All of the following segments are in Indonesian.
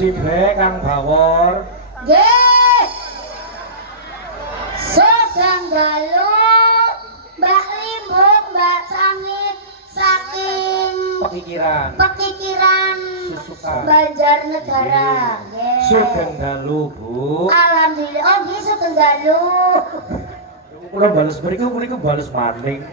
cibe Kang Bawor. Nggih. Sedang dalu Mbak Limbuk, Mbak Sangit saking Pekikiran Susukan Banjarnegara. Nggih. Sugeng dalu, Bu. Alhamdulillah. Oh, nggih sugeng dalu. Kula bales mriku bales maning.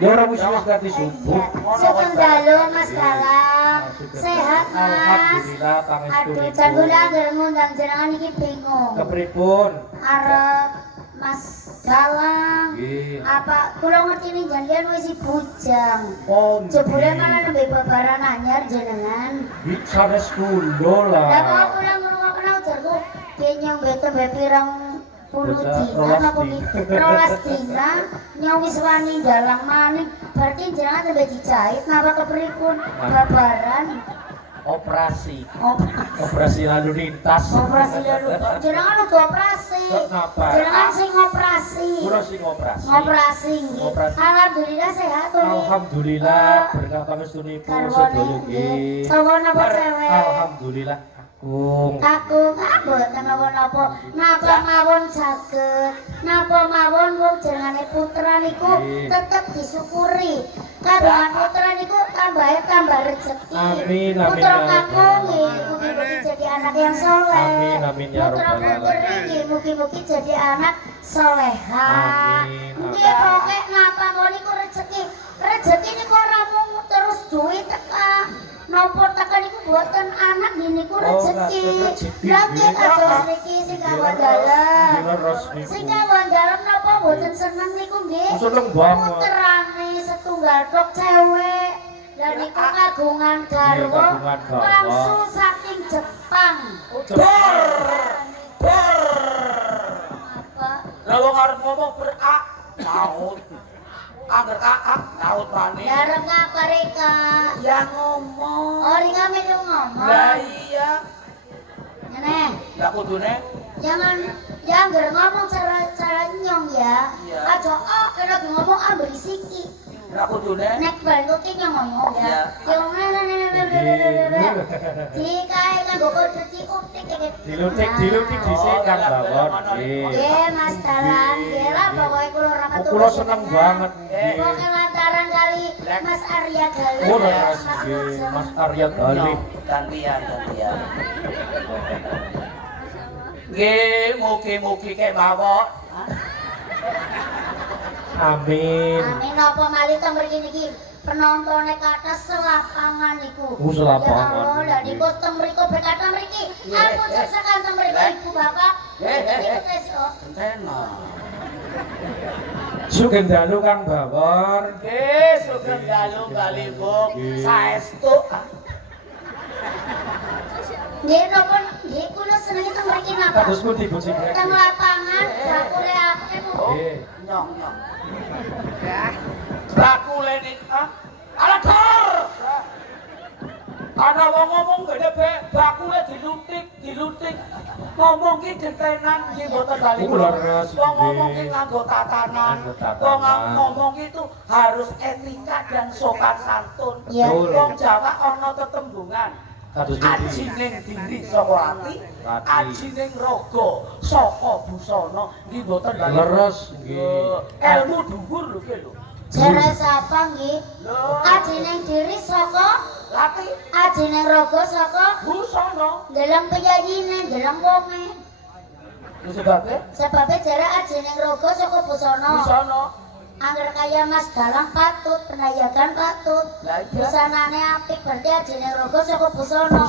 Ya ora wis ganti subuh. Sugeng dalu Mas Galang. Sehat Mas. Alhamdulillah pangestu. Aduh, jan kula anggere ngundang jenengan iki bingung. Kepripun? Arep Mas Galang. Nggih. Apa kula ngerti nih janjian wis bujang. Oh, Jebule malah nembe babaran anyar jenengan. sanes kula lah. Lah kok kula ngrungokno ujarku kenyong tembe pirang puluh dina apa ki? 12 dina nyong wis wani dalang maning. Berarti jenengan tembe dijahit napa kepripun? Babaran. Operasi Operasi lalu lintas. lalu jenengan udah operasi. Kenapa? Jenengan sing operasi. Kula sing operasi. Operasi nggih. Alhamdulillah sehat to. Alhamdulillah berkah pangestunipun Karwane sedaya nggih. cowok napa cewek? Alhamdulillah kakung. Kakung mboten napa-napa. Napa mawon saged. Napa mawon wong jenenge putra niku tetep disyukuri. Kagungan putra niku tambah rezeki. Amin, amin, Putra ya kakung Rabbal nggih mugi-mugi jadi anak yang soleh. Amin, amin, ya Putra Rabbal putri Alamin. nggih mugi-mugi jadi anak soleha. Amin, Nggih pokoke napa mawon niku rezeki. Rezeki niku ora mung terus duit teka. Nopo tekan niku boten anak niku rezeki. Lah nggih kados niki sing kawandalan. Sing kawandalan napa boten seneng niku nggih. Seneng banget. Puterane setunggal tok cewek. Lah niku kagungan garwa langsung saking Jepang. Apa? Lah wong arep ngomong berak maut. Agar kakak laut maning. Dareng apa reka? Ya ngomong. Oh, ringa melu ngomong. Lah iya. Nene. Lah kudune Jangan ngomong cara nyong ya. Iya. Aja kena ngomong berisiki. lah kudune. Nek bantu ki nyong ngomong ya. Yang di kae kanggo kode diutik. Dilutik dhisik Kang Bawor. Nggih, Mas Dalan. Nggih lah pokoke kula ora metu. Kula seneng banget nggih. Pokoke lantaran kali Mas Arya Galih. Oh, nggih, Mas Arya Galih. Gantian. Nggih, mugi-mugi kemawon. Amin. Amin apa malih to mriki niki penontone kathah selapangan niku. Selapangan. Ya Allah, lha niku teng mriku berkata mriki. Aku sesakan teng mriki Ibu Bapak. Enteno. Sugeng dalu Kang Bawor. Nggih, sugeng dalu Galibuk. Saestu. Nggih napa nggih kula seneng teng mriki napa? Kados pundi Bu Sing? Teng lapangan bakule akeh Bu. Nggih. Nyong. Bakule ning ala dor. Ana wong ngomong gede bakule dilutik. Ngomong ki gentenan nggih mboten bali. Wong ngomong ki nganggo tatanan. Wong ngomong itu harus etika dan sopan santun. Wong Jawa ana tetembungan. Aji ning diri saka ati, aji ning raga saka busana. Nggih mboten bali. Leres nggih. Ilmu dhuwur lho ki lho. Jare sapa nggih? Aji ning diri saka Lati aji ning raga saka busana. dalam penyanyine, dalam wonge. Sebabe jare aji ning raga saka busana. Busana. Angger kaya Mas Galang patut, penayagan patut. Busanane apik berarti ajine rogo saka busana.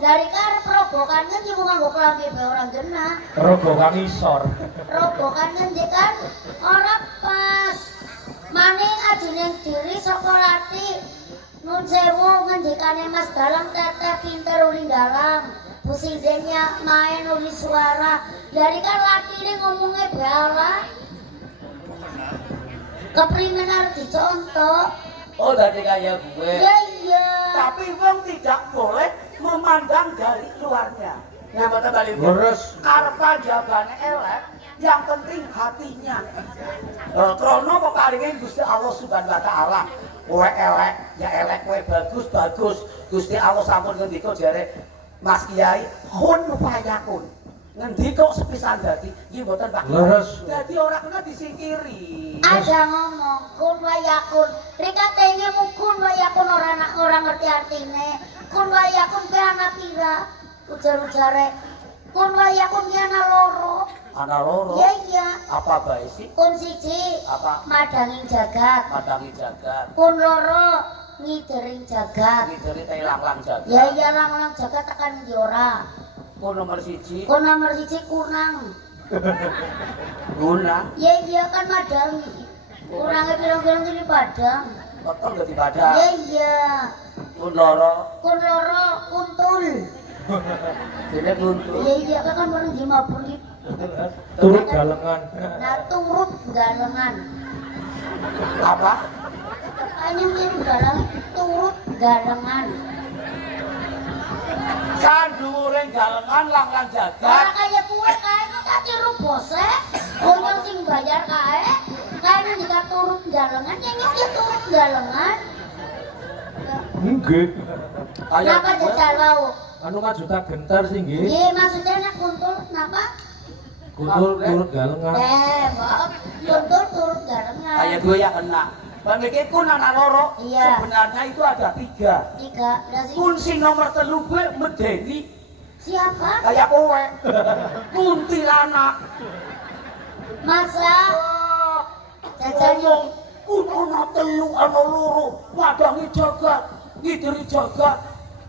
Dari karep robokan kan ibu nganggo klambi bae ora genah. Robokan isor. Robokan ngendi kan ora pas. Maning ajine diri saka lati. Nun sewu ngendikane Mas Galang teteh pinter uli dalang. Pusidenya main uli suara. Dari kan latine ngomongnya bala. Keprimen harus dicontoh. Oh, dari kaya gue. Iya. Tapi wong tidak boleh memandang dari luarnya. Nah, betul balik. Leres. Arpa jabane elek, yang penting hatinya. Krono kok kalingin Gusti Allah Subhanahu wa taala. Kowe elek, ya elek, kowe bagus. Gusti Allah sampun ngendika jare Mas Kiai kun payakun. Ngendi kok sepisan dadi nggih mboten Pak. Leres. Dadi ora kena disingkiri. Aja ngomong kun wayakun. Rika tenge kun wayakun ora ngerti artine. Kun wayakun ki ana pira? Ujar-ujare. Kun wayakun ki ana loro. Ana loro. Iya iya. Apa bae sih? Kun siji Apa? madanging jagat. Madangi jagat. Kun loro ngidering jagat. Ngideri teh lang-lang jagat. Ya iya lang-lang jagat tekan ndi ora. Kun nomor 1. Kun nomor siji kunang. Guna. Ya iya kan madangi. Kurangnya bilang-bilang ini padang. Betul gak di Ya badan. iya. Kun loro. Kun loro kuntul. Dene kuntul. Ya iya kan bareng di mabur gitu. Turut galengan. Nah turut galengan. Apa? Hanya ini galang turut galengan. Sanduring galengan lang-lang jagat. Ora kaya kue kae kok tak tiru bose. Wong sing bayar kae. Kae nek turut galengan ya ya turut galengan. Nggih. Kenapa jajal wau? Anu majuta gentar sih nggih. Iya maksudnya nek kuntul kenapa? Kutul turut galengan. Mbak, kuntul turut galengan. Kayak gue ya kena. Pemikir kun anak loro. Iya. Sebenarnya itu ada 3. 3, udah sih. Kun sing nomor 3 gue medeni. Siapa? Kayak kowe. Kuntilanak. Masa? Jajannya. Kun ana 3 ana loro. Madangi jagat. Ngideri jagat.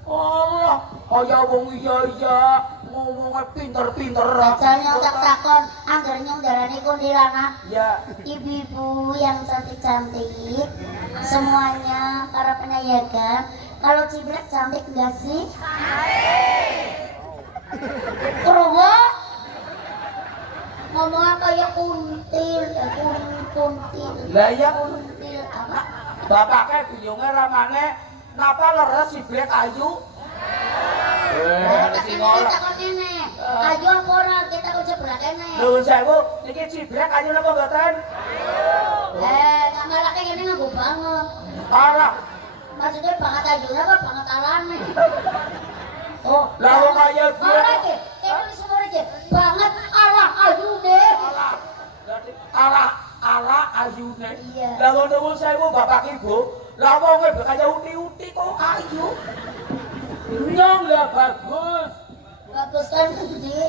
Allah, kaya wong iya ngomongnya pinter-pinter. Jajannya tak takon, anggar nyunggarani kuntilanak. Ya. Ibu-ibu yang cantik-cantik, semuanya para penayagan. Kalau Ciblek cantik enggak sih? Kerungu? Ngomongnya kayak kuntil, kuntil. Lah iya. Kuntil apa? Bapaknya biyungnya ramane. Napa leres si Blek ayu? Sing ora takon kene. Ayo apa ora kita ucap belah kene. Nuwun sewu, niki si Blek ayu napa mboten? Nggak malah kayak gini nganggo banget. Parah. Maksudnya banget aja apa banget alane. Oh, Lah wong kaya gue. ora ge. Kayak semua aja. Banget Allah ayu deh. Ala ayune. Iya. Lah nuwun sewu Bapak Ibu, lah wonge kaya uti-uti kok ayu. Nyong lah bagus. Bagus kan gede.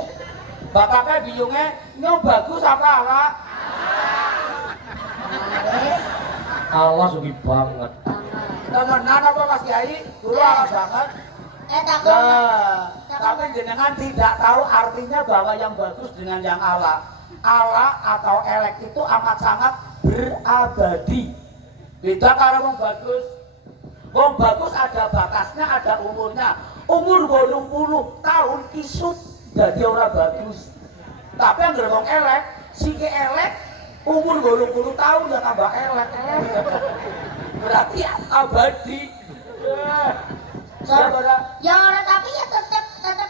Bapaknya biyungnya nyong bagus apa ala? Wes, Allah sugi banget. Temenan apa Mas Kiai? Dulu ala banget. takut. Nah, tapi jenengan tidak tahu artinya bahwa yang bagus dengan yang ala. Ala atau elek itu amat sangat berabadi. Beda kalau wong bagus. Wong bagus ada batasnya, ada umurnya. Umur 80 tahun kisut jadi orang bagus. Tapi yang wong elek, siki elek umur 80 tahun udah tambah elek. Berarti abadi. Ya ora tapi ya tetep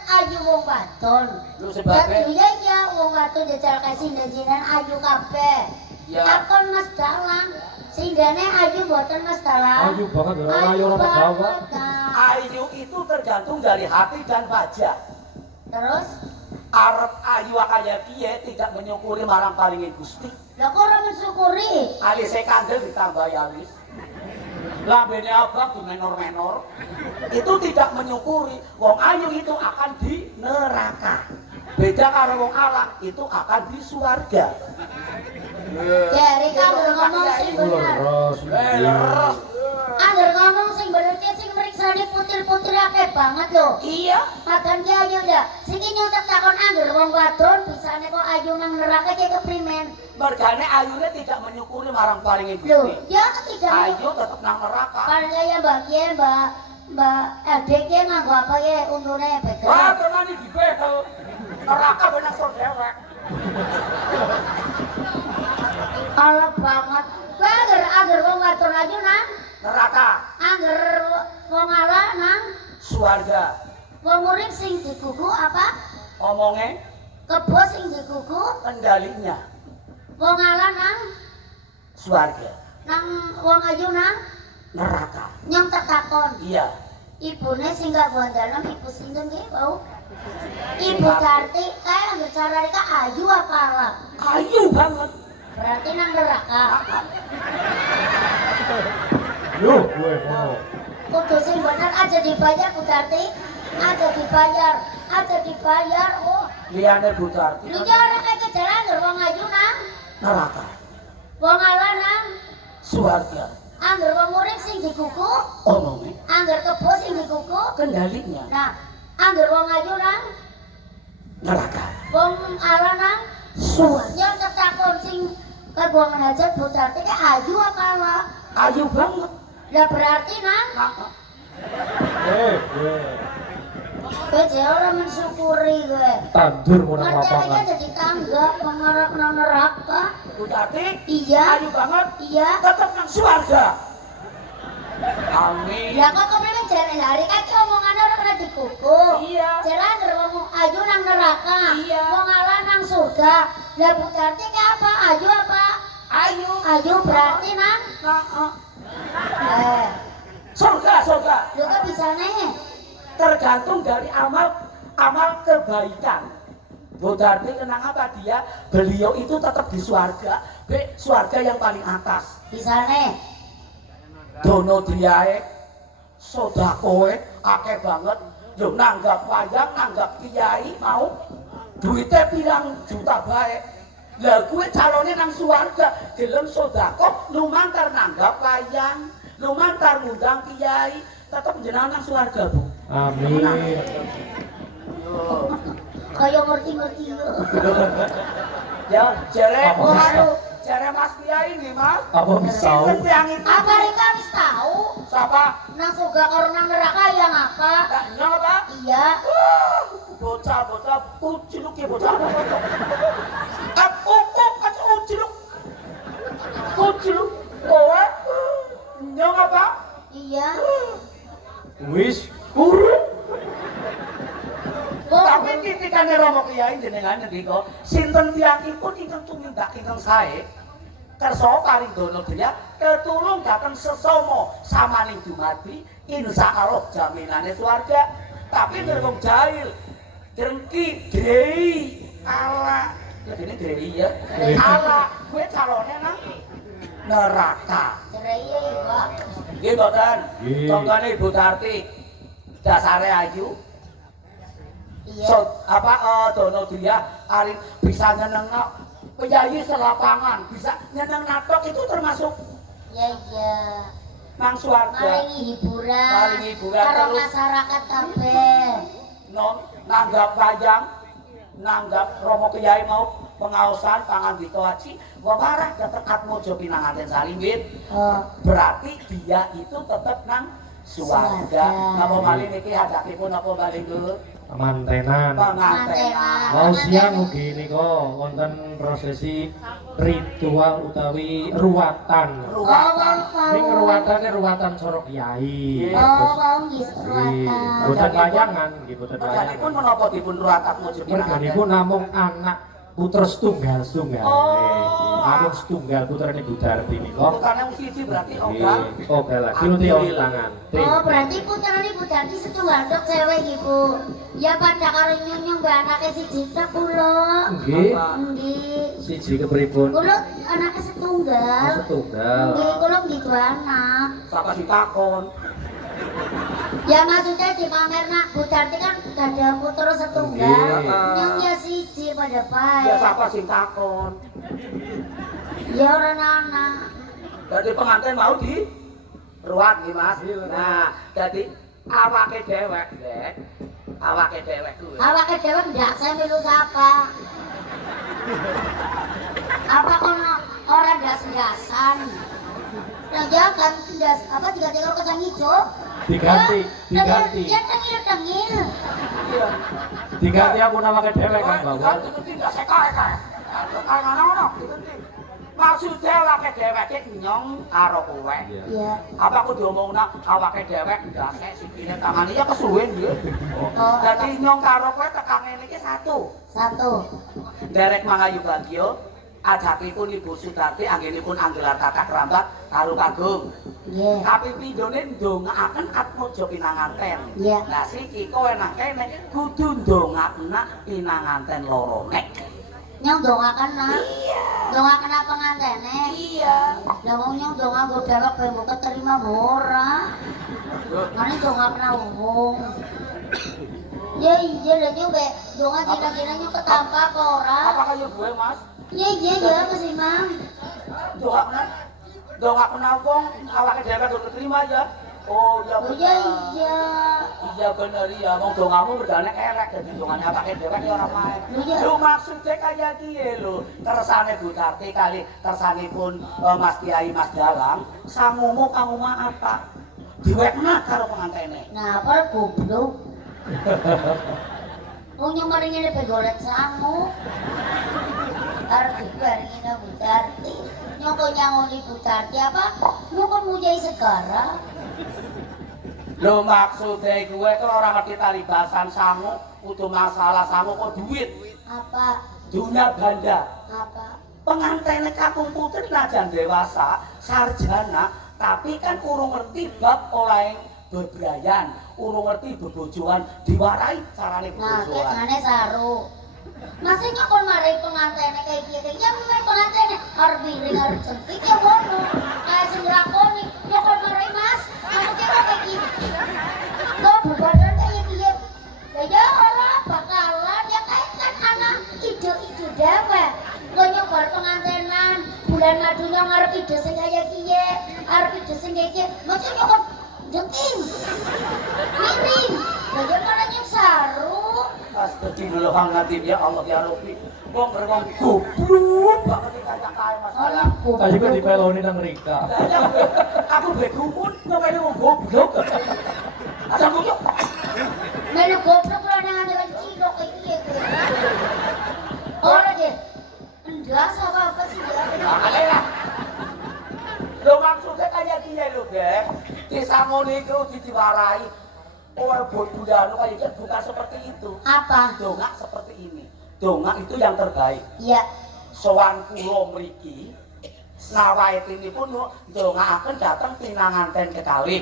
ayu wong wadon. Lu sebabnya Jadi ya wong wadon jajal kasih dajinan ayu kabeh. Ya. Takon Mas Dalang. Sindane ayu mboten Mas Dalang. Ayu banget, ayu ora Jawa. ayu itu tergantung dari hati dan wajah. Terus Arep ayu kaya piye tidak menyukuri marang paringin Gusti. lha kok ora mensyukuri? Alise kandel ditambah alis. Lambene abang di menor-menor. Itu tidak menyukuri. Wong ayu itu akan di neraka. Beda karo wong alak itu akan di surga. Jadi kamu ngomong sing bener. Leres. Leres. Angger ngomong sing bener ki sing mriksani putil-putil akeh banget lho. Iya. Makan ki ayu ndak? Sing iki nyutek takon angger wong wadon bisane kok ayu nang neraka ki keprimen. Mergane ayune tidak menyukuri marang paringin Lho, Gusti. ya tidak. Ayu tetap nang neraka. Paling kaya Mbak Kiai, Mbak Ade ki nganggo apa ya untune Wah, begal. tenan iki behel. Neraka benak sok dewek. Ala banget. Kowe angger wong wadon ayu nang Neraka, angger wong ala nang surga. wong urip sing digugu apa? Omongnya Kebo sing digugu kendalinya wong ala nang surga. wong ayu nang Neraka. nyong tak takon. Iya. Ibune sing gak gondalem ibu sinten nggih, Bau? Ibu Karti kae anggere carane ka ayu apa ala? Ayu banget. Berarti nang neraka. Yo, gue ngono. Kudu sing bener aja dibayar Bu Karti. Aja dibayar. Oh, Liyane Bu Tarti lu ki ora kae ke jalan ngger wong ayu nang. neraka. Wong ala nang. Suwarga. Angger wong urip sing dikuku, Omongnya. angger kebo sing dikuku. Kendalinya. Nah, angger wong ayu nang, Neraka. wong ala nang. Suwarga. Yo ketakon sing kagungan hajat Bu Tarti ki ayu apa ala? Ayu banget. Lah berarti nang Neraka. Gue. kowe je ora mensyukuri kowe. Tandur mau nang Ngerti lapangan. jadi tangga pengarap nang neraka. Bu Tarti. Iya, Ayu banget. iya. Tetap nang suwarga. Amin. Lah kok kepriwe jare hari kaki omongane ora pernah dikuku. Iya. Jare angger wong ayu nang neraka. Iya. Wong ala nang surga. Lah Bu Tarti ki apa? Ayu apa? Ayu. Ayu berarti nang eh. Surga. Lu kok bisa nih? Tergantung dari amal kebaikan. Bu Darti kenang apa dia? Beliau itu tetap di surga, surga yang paling atas. Bisa nih. Dono diae, sodakoe, akeh banget. Yo nanggap wayang, nanggap kiai mau duitnya pirang juta bae. Lah gue calonnya nang surga, gelem sodako, lumantar nanggap wayang, lumantar ngundang kiai, tetap jenengan nang surga Bu. Amin. Kayak ngerti-ngerti. Ya, jere, Apa bisa? jere Mas Kiai nih Mas. Apa bisa tahu? Sinten tiang itu? Apa Rika wis tahu? Siapa? Nang surga karo nang neraka yang apa? Enggak nyong apa? Iya. Bocah uciluk ya bocah. Aku kan uciluk. Uciluk. Kowe nyong apa? Iya. Wis. Urut. Kok Tapi titikane Romo Kiai jenengan ngendika, sinten tiyangipun ingkang tumindak ingkang sae kersa paring dono griya ketulung dhateng sesama samaning dumadi insyaallah jaminane swarga. Tapi dereng jahil, drengki, drei, ala. Ya dene drei ya. Ala, kowe calone nang neraka. cerai ya, Pak. Nggih mboten. Nggih. Contohane Ibu Tarti dasare ayu. Iya. Dono dia ari bisa nyenengno penyanyi selapangan, bisa nyeneng natok itu termasuk Iya, iya. nang swarga. Maringi hiburan. Maringi hiburan, Karo terus- masyarakat kabeh. Non nanggap wayang, nanggap Romo Kiai mau pengaosan pangandika haji, wawarah ketekat mojo pinanganten salimbit. Oh, Berarti dia itu tetap nang swarga. Swarga. Napa malih niki hadapipun napa malih dulu? Mantenan. Pengantenan. Mau siang ugi nika wonten prosesi ritual utawi ruwatan. Ruwatan. Ning ruwatane ruwatan Soro Kiai. Oh, Terus mau nggih nggih, ruwatan. boten layangan, nggih boten Reganipun layangan. menapa dipun ruwatak mojo Merganipun namung anak putra setunggal. Oh. Namung setunggal putrane Bu Darti nika. Bukannya wong siji berarti Nggih, ogal. ogal lah. Diuti on tangan. Oh, berarti putrane Bu Darti setunggal tok cewek iki, Bu. Ya pada karo nyong mbak anake siji tok kula. Nggih, Nggih. siji kepripun? Kula anake setunggal. Setunggal. Nggih, kula nggih dua anak. Sapa sing takon? Ya maksudnya di pamerna Bu Darti kan gada putra setunggal. Nggih. Nyong ya siji pada Ya bae. sapa sing takon? Ya ora anak. Dadi pengantin mau di ruwat nggih Mas. Nah, dadi awake dhewek, Dek. Awake dhewek kuwi. Awake dhewe ndak saya milu sapa. Apa kono ora das-dasan? Nah, jangan das apa tiga-tiga kacang hijau. Diganti, diganti. Ya tengil-tengil. Iya. Diganti aku namake dhewe kan, Bapak. Ganti tidak sekae kae. Kae ngono, diganti. Maksudnya awake dhewek iki nyong karo kowe. Iya. Apa aku diomongna awake dhewek ndase sikile tangane ya kesuwen ya. Oh, Dadi nyong karo kowe tekan ngene iki satu. satu. Derek mangayu bagyo, ajakipun Ibu Sudarti anggenipun anggelar tatak rambat karo kagum. Nggih. Tapi pindhone ndongaaken atmojo pinanganten. Iya. Lah siki kowe nang kene kudu ndongaaken pinanganten loro nek. Nyong dongaken nak. Iya. Dongaken apa ngantene? Iya. Lah wong nyong donga nggo dewek kowe mbok keterima ora. Mane dongaken wong. Ya iya lah nyong be donga kira-kira nyong ketampa apa ora? Apa kaya gue, Mas? Iya iya ya Mas Imam. Dongaken wong awake dhewe kudu keterima ya. Oh iya Oh iya iya. Iya bener ya, wong dongamu berdane elek dadi dongane awake dhewe ya ora main. Iya. Lho maksude kaya kiye lho, kersane Bu Tarti kali kersanipun Mas Kiai Mas Dalang, sangumu kanggo apa? Diwekna karo pengantene. Nah, apa goblok? Wong nyong mari ngene pe golek sangu. Arep dibaringin Bu Tarti. Nyong kok nyangoni Bu Tarti apa? Nyong kok mujai segara. Lho maksude kuwe kok ora ngerti talibasan sangu, kudu masalah sangu kok duit. Apa? Dunia ganda. Apa? Pengantene kakung putri najan dewasa, sarjana, tapi kan urung ngerti bab oleh bebrayan, urung ngerti bebojoan, diwarai carane Nah, bebojoan. kecane saru. Masih nyokon marai pengantene kayak gini, ya memang pengantene harus miring, harus cengkik ya ngono. Kayak sing lakoni, nyokon marai mas, kamu kira kayak gini. Kok bebadan kayak gini? Ya orang bakalan, ya kayak kan anak ide-ide dewe. Kok nyobar pengantenan, bulan madunya ngarep ide sing kayak gini, ngarep ide sing kayak gini. Masih nyokon jengking, miring, ya mana nyok saru. Astagfirullahaladzim ngatim ya Allah ya Rabbi. Wong rewong goblok banget iki kaya kae masalah. Tadi kan dipeloni nang Rika. Aku begumun ngomongin wong goblok. Asal goblok. Melu goblok lo nang ada cilok kayak gitu. Ora deh. Enggak apa sih dia. Alah. Lho maksudnya kayak gini lho, Beb. Disangoni itu diwarai. Oh, budaya kayak gitu bukan seperti itu. Apa? Dongak seperti ini. Dongak itu yang terbaik. Iya. Sowan kula mriki nawaetinipun ndongaaken dhateng pinanganten kekalih.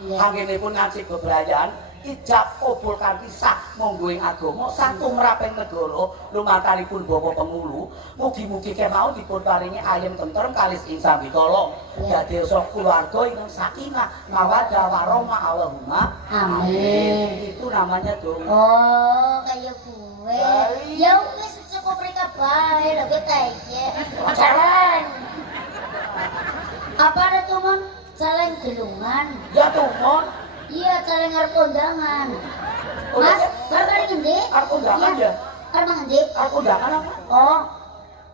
Iya. Anggenipun ngaji bebrayan ijab kabul kanthi sah monggo ing agama saking mraping negara lumantaripun Bapak Pengulu mugi-mugi kemawon dipun paringi ayem tentrem kalis ing sambikala dadosa keluarga ingkang sakinah mawaddah warahmah Allahumma Amin. Itu namanya dong. Oh, kayak gue. Baik. Ya wis cukup mereka bae lho kita iki. Celeng. Apa ada tuh Caleng gelungan. Ya tuh mon. Iya, caleng arep kondangan. Oh, Mas, ya. arep ngendi? Arep kondangan ya? Arep ngendi? Arep kondangan apa?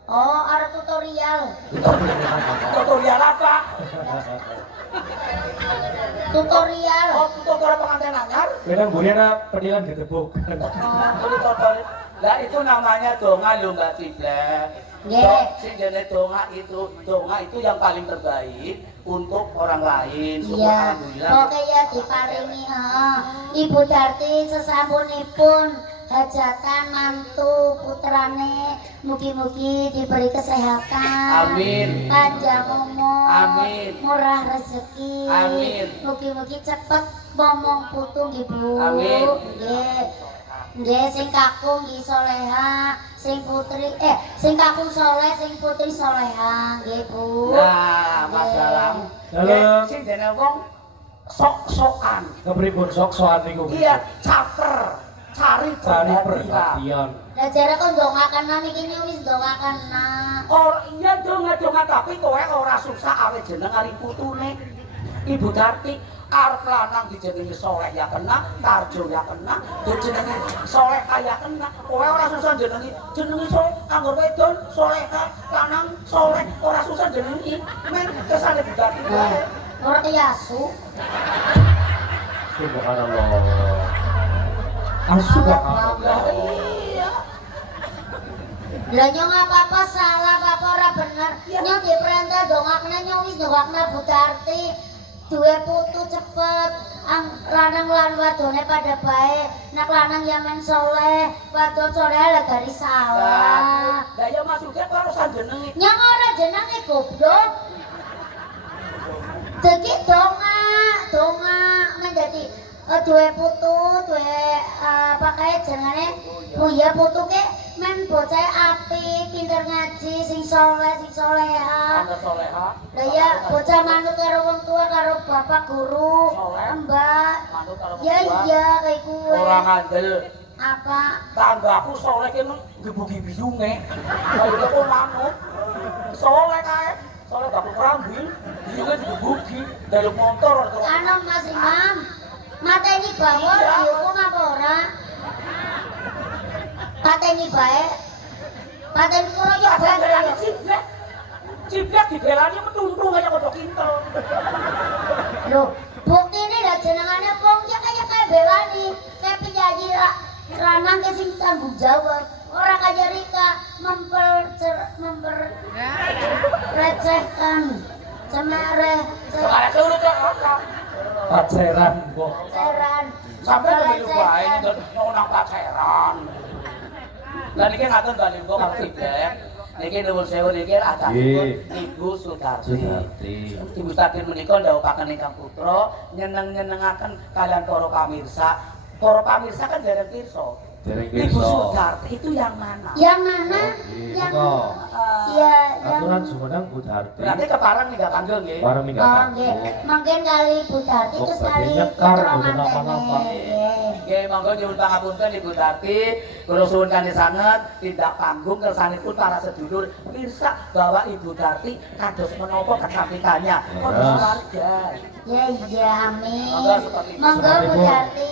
Oh, arep tutorial. Tutorial apa? Tutorial. Oh, tutorial pengantin anyar. Kadang buriana pedilan gedebuk. Tutorial. Lah itu namanya donga lho Mbak Ciblek. Nggih. Sing jenenge donga itu yang paling terbaik untuk orang lain. Syukur Iya. alhamdulillah. Oke ya diparingi Ibu Darti sesampunipun hajatan mantu putrane mugi-mugi diberi kesehatan. Amin. Panjang umur. Amin. Murah rezeki. Amin. Mugi-mugi cepet momong putung Ibu. Amin. Nggih. Nggih sing kakung nggih soleha, sing kakung soleh, sing putri soleha, nggih Bu. Nah, masalah. Halo. Sing jenenge wong sok-sokan. Kepripun sok-sokan niku? Iya, caper. Cari perhatian. Lah jare kon ndongaken niki wis ndongaken. Oh iya donga-donga tapi kowe ora susah awet jeneng ari putune. Ibu Darti arep lanang dijenengi soleh ya kena, tarjo ya kena, dijenengi soleh kaya kena. Kowe ora susah jenengi soleh kanggo wedon solehah, lanang soleh ora susah jenengi. Men kesane Ibu Darti wae. Ora kiasu. Subhanallah. Subhanallah. Iya. Lah nyong apa-apa salah apa ora bener. Nyong diperintah dongakne nyong wis ndongakne Bu Darti. Duwe putu cepet, lanang lan wadone pada baik. Nak lanang ya men soleh, wadon soleh lah dari sawah. Lah ya maksudnya karo sanjenenge. Nyang ora jenenge goblok. Dadi donga menjadi duwe putu, duwe pakai jenenge Buya putu ke men bocah api, pinter ngaji, sing soleha. Anda soleha. Lah ya bocah manut karo wong tua karo bapak guru, mbak. Manut karo Ya iya kayak gue. Ora ngandel. Apa? Tanggaku soleh ki nang gebuki biyunge. Kaya kok manut. Soleh kae. Soleh gak kerambil. Biyunge digebuki dari motor atau Anu Mas Imam. Mateni bawor dihukum apa ora? Pateni bae. Pateni kuro yo Ajaran ciblek. Ciblek dibelani metuntung kaya kodok kintel. Loh, buktine lah jenengane wong ya kaya belani, kayak penyanyi lanang ke sing tanggung jawab. Ora kaya Rika recehkan cemereh Soale suruh kok. paceran kok. ceran. Sampai dulu bae nang pacaran. Lah niki ngaten bali kok Kang Ciblek. Niki nuwun sewu niki acaripun Ibu Sutarti. Ibu Sutarti menika ndhawuhaken ingkang putra nyeneng-nyenengaken kalian para pamirsa. Para pamirsa kan dereng pirsa. Ibu Sutarti itu yang mana? Yang mana? Yang ya yang Aturan Sumedang Budarti. Berarti keparang minggat kanggel nggih. Bareng minggat Oh, kanggel. nggih. Mungkin kali Budarti terus kali nyekar, putra boten apa-apa. mantene. Nggih, monggo nyuwun pangapunten Ibu Tarti, kula suwun kanthi sanget tindak panggung kersanipun para sedulur pirsa bahwa Ibu Tarti kados menapa kecantikannya. Kok Yes. warga. Ya iya amin. Monggo seperti itu. Monggo Budarti.